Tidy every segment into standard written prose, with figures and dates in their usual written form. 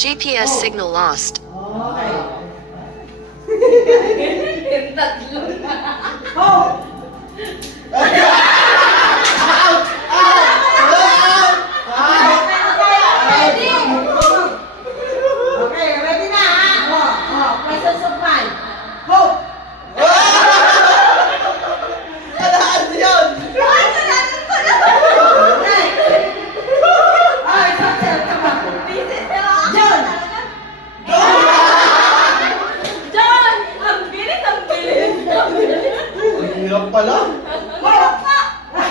GPS signal lost. Okay. Tatlo na. Hope! Okay, ready na ha? Questions of mine. Hope! Alright, Sander, come on. John! John! Ang bilis, ang bilis. Ang bilis. Ang hirap pala. Hirap pa. Ang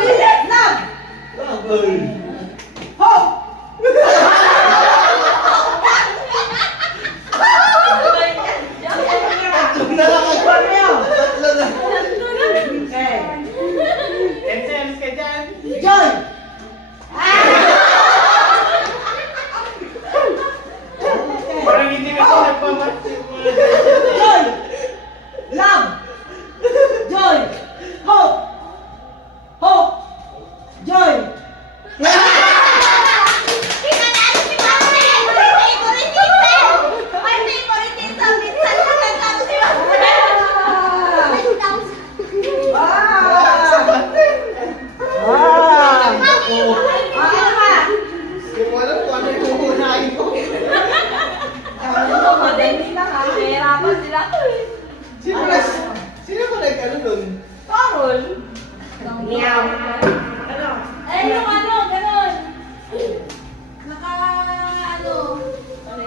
bilis. Love! Ay. Hope! Tatlo na lang ako. Tatlo na. Okay. 10 cents ka dyan. Joy! Parang hindi ka ito nagpamasin. Joy! Love! Joy! Hope! Hope! Joy! Pinanalo si Mami! My favoritism! My favoritism! Minsan lang nagkano si Mami! Hindi ko alam kung ano yung uunahin ko. Madali lang ha. Mahirapan sila. Sino ba nag-ano nun? Carol! Meow. Eh, yung ano, ganon.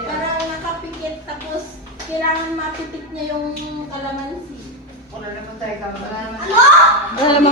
Parang nakapikit tapos kailangan mapitik niya yung kalamansi. Wala naman tayo. Ano?